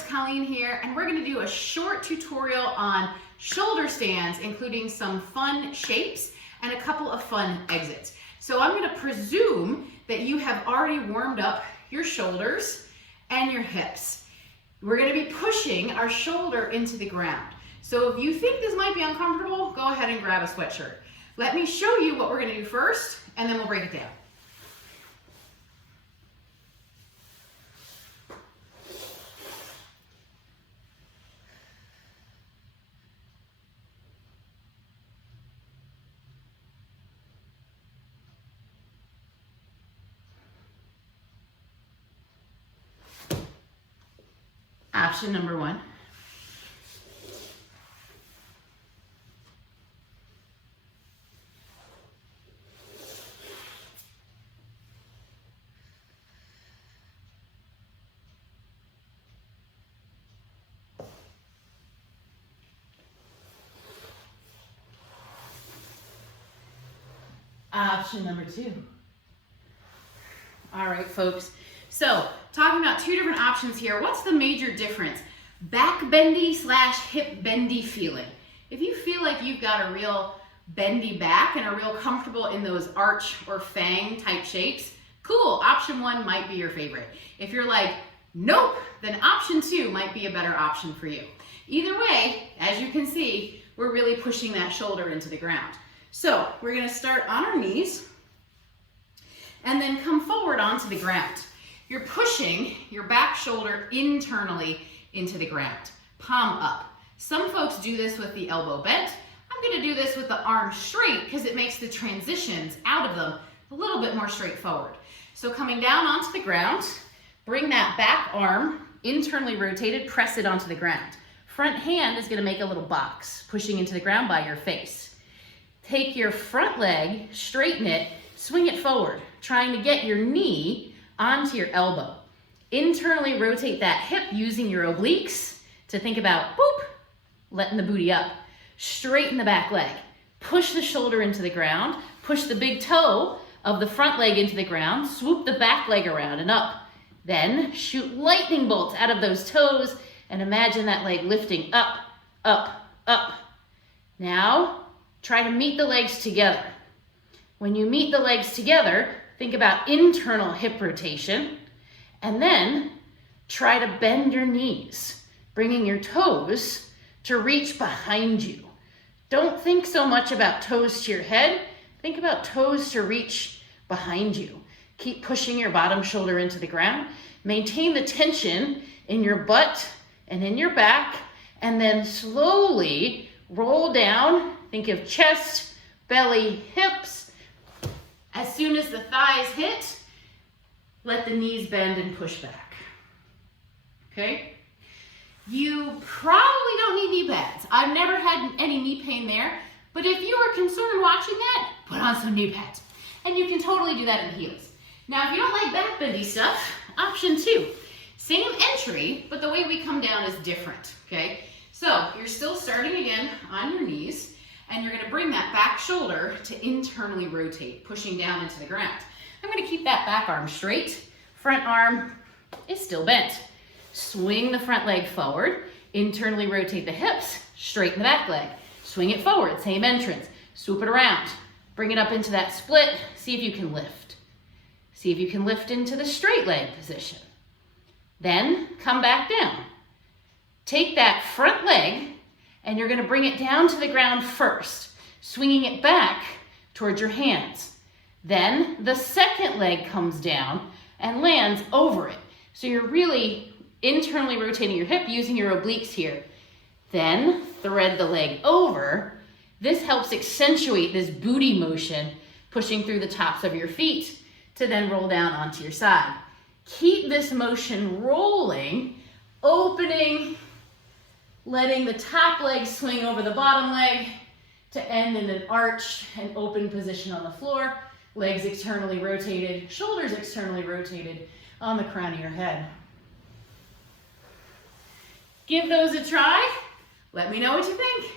FLOORWORK's Colleen here, and we're going to do a short tutorial on shoulder stands, including some fun shapes and a couple of fun exits. So I'm going to presume that you have already warmed up your shoulders and your hips. We're going to be pushing our shoulder into the ground. So if you think this might be uncomfortable, go ahead and grab a sweatshirt. Let me show you what we're going to do first, and then we'll break it down. Option number one. Option number two. All right, folks. So, talking about two different options here, what's the major difference? Back bendy / hip bendy feeling. If you feel like you've got a real bendy back and are real comfortable in those arch or fang type shapes, cool, option one might be your favorite. If you're like, nope, then option two might be a better option for you. Either way, as you can see, we're really pushing that shoulder into the ground. So, we're gonna start on our knees and then come forward onto the ground. You're pushing your back shoulder internally into the ground, palm up. Some folks do this with the elbow bent. I'm gonna do this with the arm straight because it makes the transitions out of them a little bit more straightforward. So coming down onto the ground, bring that back arm internally rotated, press it onto the ground. Front hand is gonna make a little box, pushing into the ground by your face. Take your front leg, straighten it, swing it forward, trying to get your knee onto your elbow. Internally rotate that hip using your obliques to think about, boop, letting the booty up. Straighten the back leg. Push the shoulder into the ground. Push the big toe of the front leg into the ground. Swoop the back leg around and up. Then shoot lightning bolts out of those toes and imagine that leg lifting up, up, up. Now, try to meet the legs together. When you meet the legs together, think about internal hip rotation, and then try to bend your knees, bringing your toes to reach behind you. Don't think so much about toes to your head. Think about toes to reach behind you. Keep pushing your bottom shoulder into the ground. Maintain the tension in your butt and in your back, and then slowly roll down. Think of chest, belly, hips. As soon as the thighs hit, let the knees bend and push back. Okay? You probably don't need knee pads. I've never had any knee pain there, but if you are concerned watching that, put on some knee pads. And you can totally do that in heels. Now, if you don't like back bendy stuff, option two. Same entry, but the way we come down is different, okay? So, you're still starting again on your knees, and you're gonna bring that back shoulder to internally rotate, pushing down into the ground. I'm gonna keep that back arm straight. Front arm is still bent. Swing the front leg forward, internally rotate the hips, straighten the back leg. Swing it forward, same entrance. Swoop it around. Bring it up into that split. See if you can lift. See if you can lift into the straight leg position. Then come back down. Take that front leg and you're gonna bring it down to the ground first, swinging it back towards your hands. Then the second leg comes down and lands over it. So you're really internally rotating your hip using your obliques here. Then thread the leg over. This helps accentuate this booty motion, pushing through the tops of your feet to then roll down onto your side. Keep this motion rolling, opening, letting the top leg swing over the bottom leg to end in an arched and open position on the floor. Legs externally rotated, shoulders externally rotated on the crown of your head. Give those a try. Let me know what you think.